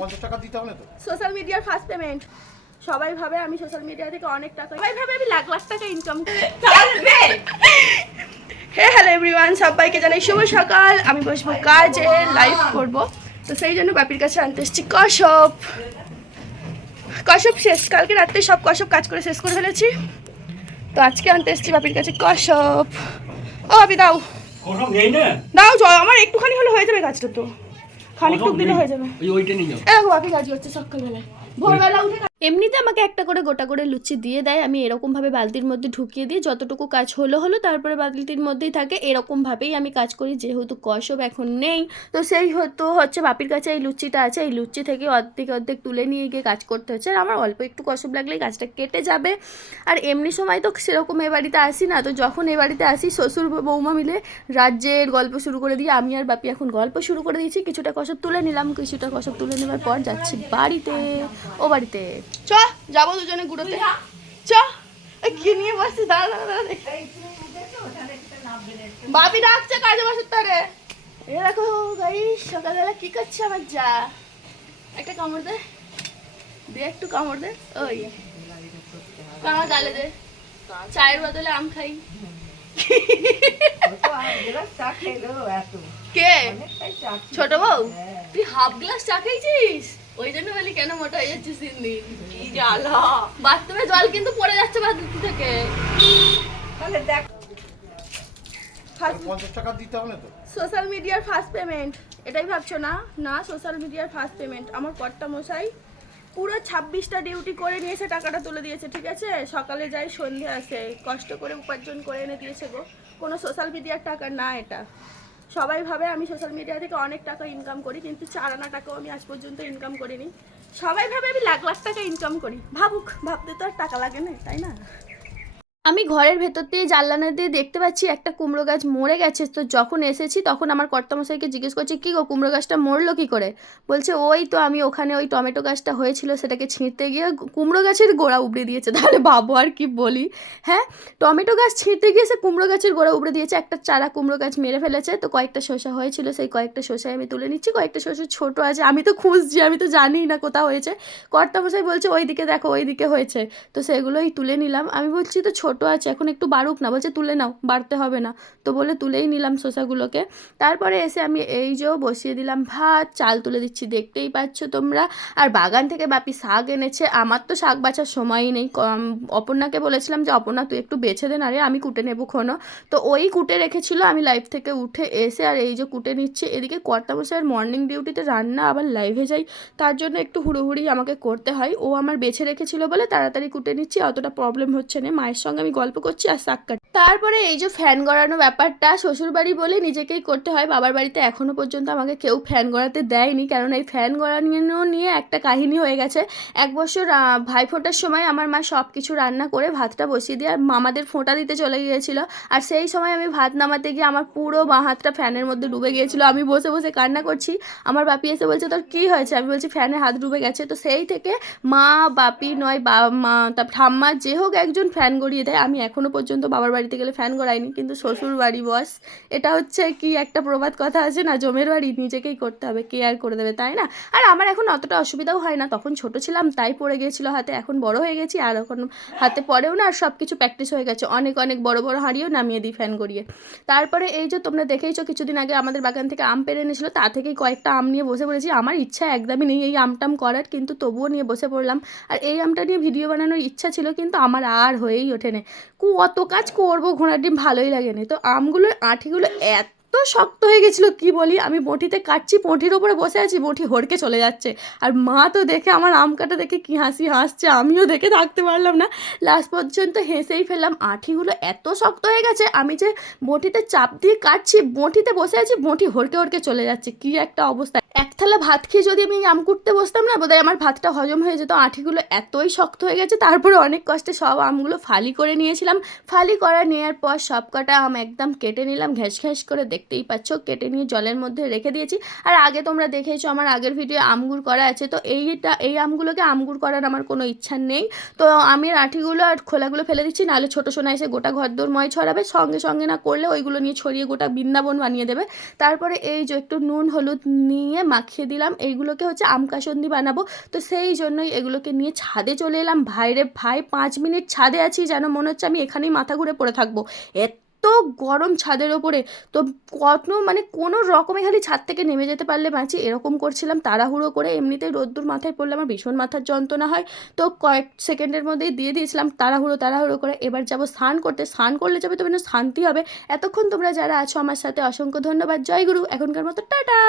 50 টাকা দিতে হবে তো। সোশ্যাল মিডিয়ার ফার্স্ট পেমেন্ট। সবাই ভাবে আমি সোশ্যাল মিডিয়া থেকে অনেক টাকা, সবাই ভাবে আমি লাখ লাখ টাকা ইনকাম করি। হ্যালো এভরিওয়ান, সবাইকে জানাই শুভ সকাল। আমি বসবো কাজে, লাইভ করব, তো সেই জন্য বাপির কাছে আনতে এসেছি কসব। কসব শেষ, কালকে রাত্রে সব কসব কাজ করে শেষ করে ফেলেছি, তো আজকে আনতে এসেছি বাপির কাছে কসব। ও বাপি দাও দাও, জল আমার একটুখানি হলে হয়ে যাবে কাজটা, তো খানিকটুক দিলে হয়ে যাবে। দেখো বাপি কাজ করছে সকালবেলায়, ভোরবেলা উঠে। এমনিতে আমাকে একটা করে গোটা করে লুচি দিয়ে দেয়, আমি এরকমভাবে বালতির মধ্যে ঢুকিয়ে দিই, যতটুকু কাজ হলো তারপরে বালতির মধ্যেই থাকে, এরকমভাবেই আমি কাজ করি। যেহেতু কসব এখন নেই, তো সেই হচ্ছে বাপির কাছে এই লুচিটা আছে, এই লুচি থেকে অর্ধেক তুলে নিয়ে গিয়ে কাজ করতে হচ্ছে। আর আমার অল্প একটু কসব লাগলেই কাজটা কেটে যাবে। আর এমনি সময় তো সেরকম এ বাড়িতে আসি না, তো যখন এ বাড়িতে আসি শ্বশুর বৌমা মিলে রাজ্যের গল্প শুরু করে দিয়ে আমি আর বাপি এখন গল্প শুরু করে দিয়েছি। কিছুটা কসব তুলে নিলাম, কিছুটা কসব তুলে নেওয়ার পর যাচ্ছি বাড়িতে, ও বাড়িতে। চ যাবো দুজনে ঘুরোতে, চ। কি নিয়ে বসছিস? দাঁড়া বাপি ডাকছে কাজে বসে তারে। এ দেখো গাই সকালবেলা কি করছে আমার যা। একটা কামড় দে, দে একটু কামড় দে। ওই আমার গালে দে, চায়ের বদলে আম খাই। কে ছোট বউ? তুই হাফ গ্লাস চা খাইছিস, ওই জন্য বলি কেন মোটা হয়ে যাচ্ছিস দিন দিন। কি জ্বালা, বাথরুমে জল কিন্তু পড়ে যাচ্ছে বাথরুম থেকে। তাহলে দেখ 50 টাকা দিতে হবে তো। সোশ্যাল মিডিয়ার ফার্স্ট পেমেন্ট, এটাই ভাবছো না? না, সোশ্যাল মিডিয়ার ফার্স্ট পেমেন্ট আমার কর্তা মশাই পুরো 26টা ডিউটি করে নিয়েছে, টাকাটা তুলে দিয়েছে। ঠিক আছে, সকালে যাই সন্ধে আসে, কষ্ট করে উপার্জন করে এনে দিয়েছে গো, কোনো সোশ্যাল মিডিয়ার টাকা না এটা। সবাই ভাবে আমি সোশ্যাল মিডিয়া থেকে অনেক টাকা ইনকাম করি, কিন্তু 4 আনা টাকাও আমি আজ পর্যন্ত ইনকাম করিনি। সবাই ভাবে আমি লাখ লাখ টাকা ইনকাম করি, ভাবুক, ভাবতে তো আর টাকা লাগে না, তাই না? আমি ঘরের ভেতর দিয়ে জানলা দিয়ে দেখতে পাচ্ছি একটা কুমড়ো গাছ মরে গেছে। তো যখন এসেছি তখন আমার কর্তামশাইকে জিজ্ঞেস করছি, কী গো কুমড়ো গাছটা মরলো কী করে? বলছে ওই তো আমি ওখানে ওই টমেটো গাছটা হয়েছিল সেটাকে ছিঁড়তে গিয়ে কুমড়ো গাছের গোড়া উবড়ে দিয়েছে। তাহলে ভাবো আর কি বলি। হ্যাঁ, টমেটো গাছ ছিঁড়তে গিয়ে সে কুমড়ো গাছের গোড়া উবড়ে দিয়েছে, একটা চারা কুমড়ো গাছ মেরে ফেলেছে। তো কয়েকটা শসা হয়েছিল, সেই কয়েকটা শসায় আমি তুলে নিচ্ছি, কয়েকটা শসা ছোটো আছে, আমি তো খুঁজছি, আমি তো জানি না কোথাও হয়েছে। কর্তামশাই বলছে ওই দিকে দেখো, ওই দিকে হয়েছে, তো সেগুলোই তুলে নিলাম। আমি বলছি তো ছোটো আছে, এখন একটু বাড়ুক না। বলছে তুলে নাও, বাড়তে হবে না। তো বলে তুলেই নিলাম শসাগুলোকে। তারপরে এসে আমি এই যে বসিয়ে দিলাম ভাত, চাল তুলে দিচ্ছি, দেখতেই পাচ্ছ তোমরা। আর বাগান থেকে বাপি শাক এনেছে, আমার তো শাক বাছার সময়ই নেই। অপর্ণাকে বলেছিলাম যে অপর্ণা তুই একটু বেছে দে না রে, আমি কুটে নেবো খনো। তো ওই কুটে রেখেছিল, আমি লাইভ থেকে উঠে এসে আর এই যে কুটে নিচ্ছি। এদিকে কর্তামশাইয়ের মর্নিং ডিউটিতে রান্না, আবার লাইভে যাই, তার জন্য একটু হুড়োহুড়ি আমাকে করতে হয়। ও আমার বেছে রেখেছিল বলে তাড়াতাড়ি কুটে নিচ্ছি, অতটা প্রবলেম হচ্ছে না। মায়ের সঙ্গে আমি গল্প করছি আর শাক কাটি। তারপরে এই যে ফ্যান গড়ানো ব্যাপারটা শ্বশুর বাড়ি বলে নিজেকেই করতে হয়, বাবার বাড়িতে এখনো পর্যন্ত আমাকে কেউ ফ্যান গড়াতে দেয়নি, কারণ এই ফ্যান গড়ানো নিয়ে একটা কাহিনী হয়ে গেছে। 1 বছর ভাইফোঁটার সময় আমার মা সব কিছু রান্না করে ভাতটা বসিয়ে দিয়ে আর মামাদের ফোঁটা দিতে চলে গিয়েছিল, আর সেই সময় আমি ভাত নামাতে গিয়ে আমার পুরো বাঁ হাতটা ফ্যানের মধ্যে ডুবে গিয়েছিল। আমি বসে বসে কান্না করছি, আমার বাপি এসে বলছে তোর কী হয়েছে? আমি বলছি ফ্যানে হাত ডুবে গেছে। তো সেই থেকে মা, বাপি নয় মা, তারপর ঠাম্মা, যে হোক একজন ফ্যান গড়িয়ে দেয়। আমি এখনও পর্যন্ত বাবার বাড়িতে গেলে ফ্যান গড়াইনি, কিন্তু শ্বশুর বাড়ি বস, এটা হচ্ছে কি একটা প্রবাদ কথা আছে না, জমের বাড়ি নিজেকেই করতে হবে, কে আর করে দেবে, তাই না? আর আমার এখন অতটা অসুবিধাও হয় না, তখন ছোট ছিলাম তাই পড়ে গিয়েছিল হাতে, এখন বড় হয়ে গেছি আর এখন হাতে পড়েও না, আর সব কিছু প্র্যাকটিস হয়ে গেছে, অনেক অনেক বড় বড় হাঁড়িও নামিয়ে দিই ফ্যান গড়িয়ে। তারপরে এই যে তোমরা দেখেইছো কিছুদিন আগে আমাদের বাগান থেকে আম পেড়ে এনেছিলো, তা থেকেই কয়েকটা আম নিয়ে বসে পড়েছি। আমার ইচ্ছা একদমই নেই এই আমটাম করার, কিন্তু তবুও নিয়ে বসে পড়লাম। আর এই আমটা নিয়ে ভিডিও বানানোর ইচ্ছা ছিল, কিন্তু আমার আর হয়েই ওঠে না, কত কাজ করবো, ঘোড়ার ডিম ভালোই লাগে না। তো আমগুলোর আঁঠিগুলো এত শক্ত হয়ে গেছিলো কি বলি, আমি বঁটিতে কাটছি, বঁটির ওপরে বসে আছি, বঁটি হড়কে চলে যাচ্ছে। আর মা তো দেখে আমার আম কাটা দেখে কি হাসি হাসছে, আমিও দেখে থাকতে পারলাম না, লাস্ট পর্যন্ত হেসেই ফেললাম। আঁঠিগুলো এত শক্ত হয়ে গেছে, আমি যে বঁটিতে চাপ দিয়ে কাটছি, বঁটিতে বসে আছি, বঁটি হড়কে হড়কে চলে যাচ্ছে, কি একটা অবস্থা। এক থালা ভাত খেয়ে যদি আমি আম কুটতে বসতাম না, বোধহয় আমার ভাতটা হজম হয়ে যেত। আঁঠিগুলো এতই শক্ত হয়ে গেছে। তারপরে অনেক কষ্টে সব আমগুলো ফালি করে নিয়েছিলাম, ফালি করা নেওয়ার পর সব কটা আম একদম কেটে নিলাম, ঘ্যাস ঘ্যাস করে। দেখতেই পাচ্ছ, কেটে নিয়ে জলের মধ্যে রেখে দিয়েছি। আর আগে তোমরা দেখেছো আমার আগের ভিডিও আমগুর করা আছে, তো এই আমগুলোকে আমগুর করার আমার কোনো ইচ্ছা নেই। তো আমি আঠিগুলো আর খোলাগুলো ফেলে দিচ্ছি, নাহলে ছোটো সোনা এসে গোটা ঘরদোর ময় ছড়াবে, সঙ্গে সঙ্গে না করলে ওইগুলো নিয়ে ছড়িয়ে গোটা বৃন্দাবন বানিয়ে দেবে। তারপরে এই যে একটু নুন হলুদ নিয়ে মাখিয়ে দিলাম, এইগুলোকে হচ্ছে আম কাসন্দি বানাবো। তো সেই জন্যই এগুলোকে নিয়ে ছাদে চলে এলাম। ভাইরে ভাই 5 মিনিট ছাদে আছি, যেন মনে হচ্ছে আমি এখানেই মাথা ঘুরে পড়ে থাকবো, এত গরম ছাদের ওপরে। তো কোনো রকমে খালি ছাদ থেকে নেমে যেতে পারলে বাঁচি, এরকম করছিলাম তাড়াহুড়ো করে। এমনিতেই রোদ্দুর মাথায় পড়লে আমার ভীষণ মাথার যন্ত্রণা হয়, তো কয়েক সেকেন্ডের মধ্যেই দিয়ে দিয়েছিলাম তাড়াহুড়ো করে। এবার যাবো স্নান করতে, স্নান করলে যাবে তো শান্তি হবে। এতক্ষণ তোমরা যারা আছো আমার সাথে অসংখ্য ধন্যবাদ। জয় গুরু, এখনকার মতো টাটা।